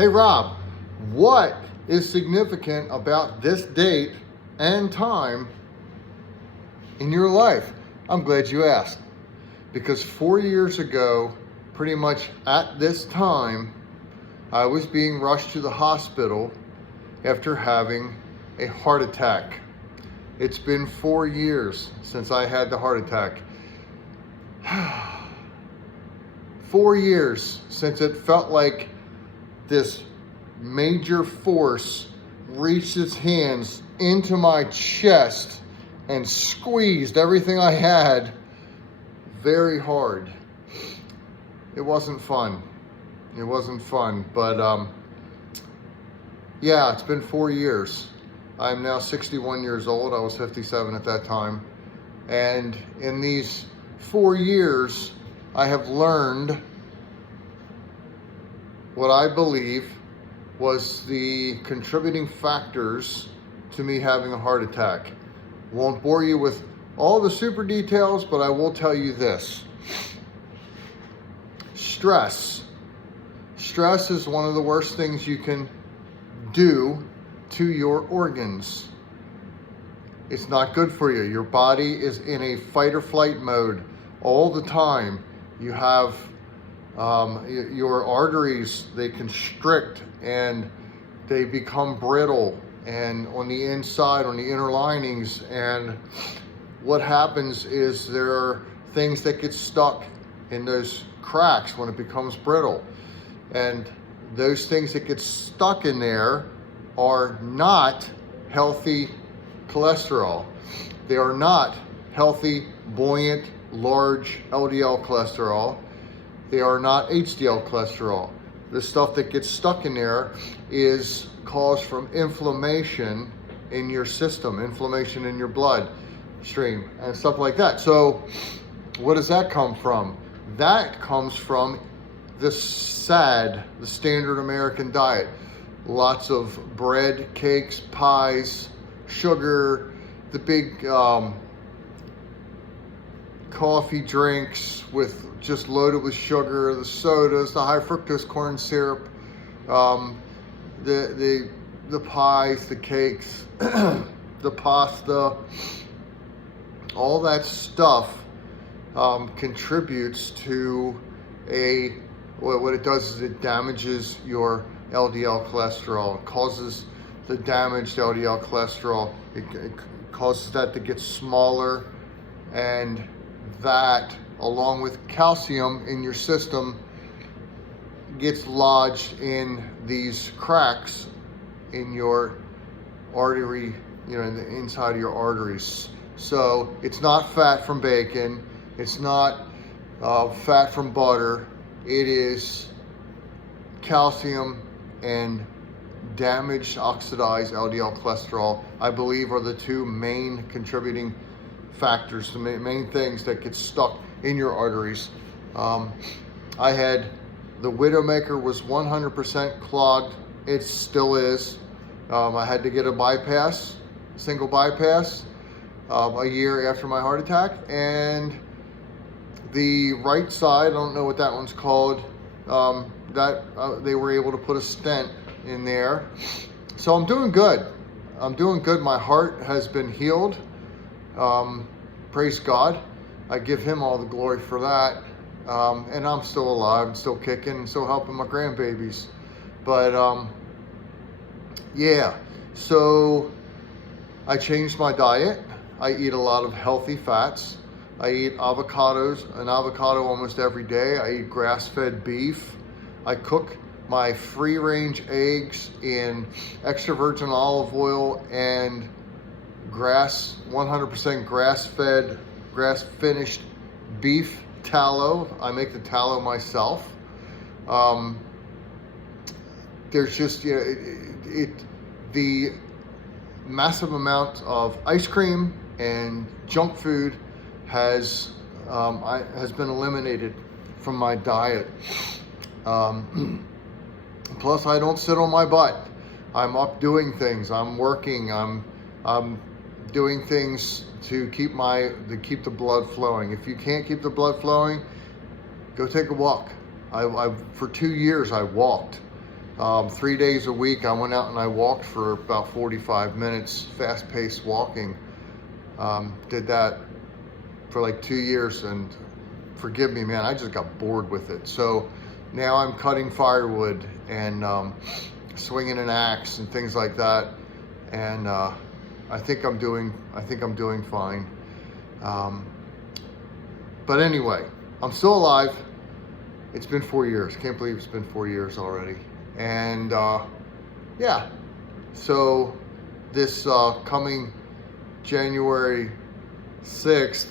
Hey Rob, what is significant about this date and time in your life? I'm glad you asked, because 4 years ago, pretty much at this time, I was being rushed to the hospital after having a heart attack. It's been 4 years since I had the heart attack. 4 years since it felt like this major force reached its hands into my chest and squeezed everything I had very hard. It wasn't fun. It wasn't fun, but yeah, it's been 4 years. I'm now 61 years old. I was 57 at that time. And in these 4 years, I have learned what I believe was the contributing factors to me having a heart attack. Won't bore you with all the super details, but I will tell you this. Stress. Stress is one of the worst things you can do to your organs. It's not good for you. Your body is in a fight or flight mode all the time. You have your arteries, they constrict and they become brittle and on the inside, on the inner linings, and what happens is there are things that get stuck in those cracks when it becomes brittle, and those things that get stuck in there are not healthy cholesterol. They are not healthy, buoyant, large LDL cholesterol. They are not HDL cholesterol. The stuff that gets stuck in there is caused from inflammation in your system, inflammation in your blood stream and stuff like that. So what does that come from? That comes from the standard American diet. Lots of bread, cakes, pies, sugar, the big coffee drinks with just loaded with sugar, the sodas, the high fructose corn syrup, the pies, the cakes, the pasta, all that stuff contributes to what it does is it damages your LDL cholesterol. It causes the damaged LDL cholesterol. It causes that to get smaller, and that, along with calcium in your system, gets lodged in these cracks in your artery, in the inside of your arteries. So it's not fat from bacon. It's not fat from butter. It is calcium and damaged oxidized LDL cholesterol, I believe, are the two main contributing factors, the main things that get stuck in your arteries. I had the Widowmaker was 100% clogged. It still is. I had to get a bypass, single bypass, a year after my heart attack, and the right side, I don't know what that one's called, they were able to put a stent in there. So I'm doing good. My heart has been healed. Praise God. I give him all the glory for that. And I'm still alive and still kicking and still helping my grandbabies. But yeah, so I changed my diet. I eat a lot of healthy fats. I eat an avocado almost every day. I eat grass-fed beef. I cook my free-range eggs in extra virgin olive oil and 100% grass-fed, grass-finished beef tallow. I make the tallow myself. There's just, the massive amount of ice cream and junk food has been eliminated from my diet. Plus, I don't sit on my butt. I'm up doing things. I'm working. I'm doing things to keep the blood flowing. If you can't keep the blood flowing, go take a walk. For 2 years I walked. 3 days a week. I went out and I walked for about 45 minutes, fast-paced walking. Did that for like 2 years, and forgive me, man, I just got bored with it. So now I'm cutting firewood and swinging an axe and things like that. And I think I'm doing fine. But anyway, I'm still alive. It's been 4 years. Can't believe it's been 4 years already. And yeah, so this coming January 6th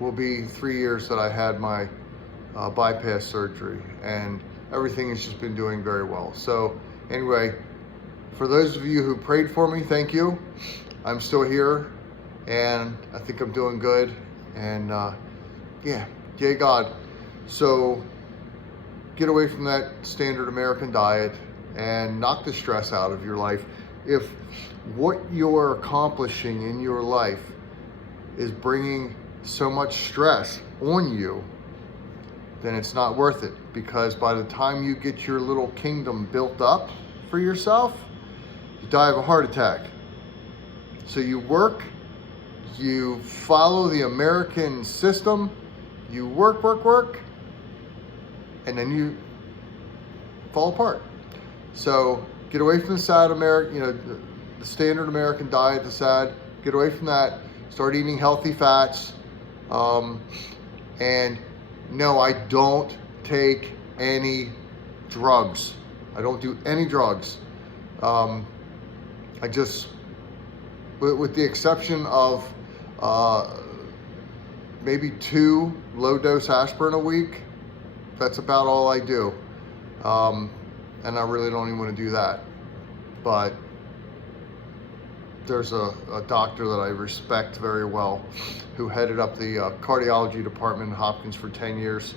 will be 3 years that I had my bypass surgery, and everything has just been doing very well. So anyway, for those of you who prayed for me, thank you. I'm still here, and I think I'm doing good. And yeah, yay God. So get away from that standard American diet and knock the stress out of your life. If what you're accomplishing in your life is bringing so much stress on you, then it's not worth it, because by the time you get your little kingdom built up for yourself, you die of a heart attack. So you work, you follow the American system, you work, and then you fall apart. So get away from the sad American, the standard American diet, the sad, get away from that, start eating healthy fats. And no, I don't take any drugs. I don't do any drugs. I just, with the exception of maybe 2 low-dose aspirin a week, that's about all I do. And I really don't even want to do that. But there's a doctor that I respect very well who headed up the cardiology department in Hopkins for 10 years.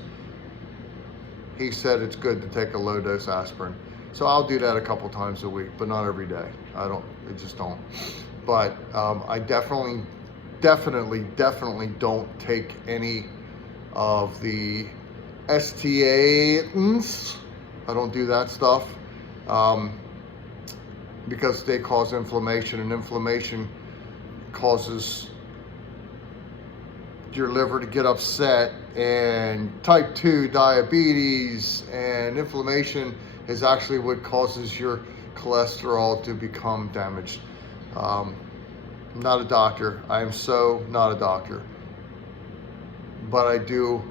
He said it's good to take a low-dose aspirin. So I'll do that a couple times a week, but not every day. I just don't. But I definitely don't take any of the STAs. I don't do that stuff because they cause inflammation, and inflammation causes your liver to get upset, and type 2 diabetes, and inflammation is actually what causes your cholesterol to become damaged. I'm not a doctor. I am so not a doctor. But I do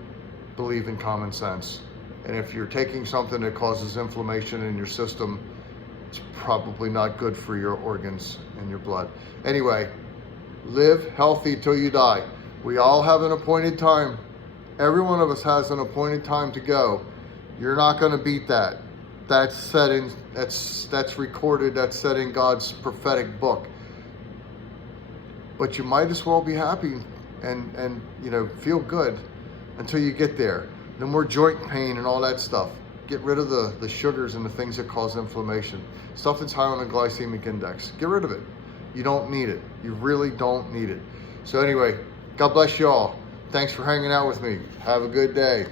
believe in common sense. And if you're taking something that causes inflammation in your system, it's probably not good for your organs and your blood. Anyway, live healthy till you die. We all have an appointed time. Every one of us has an appointed time to go. You're not going to beat that. That's set in, that's recorded, that's set in God's prophetic book. But you might as well be happy and feel good until you get there. No more joint pain and all that stuff. Get rid of the sugars and the things that cause inflammation. Stuff that's high on the glycemic index. Get rid of it. You don't need it. You really don't need it. So anyway, God bless you all. Thanks for hanging out with me. Have a good day.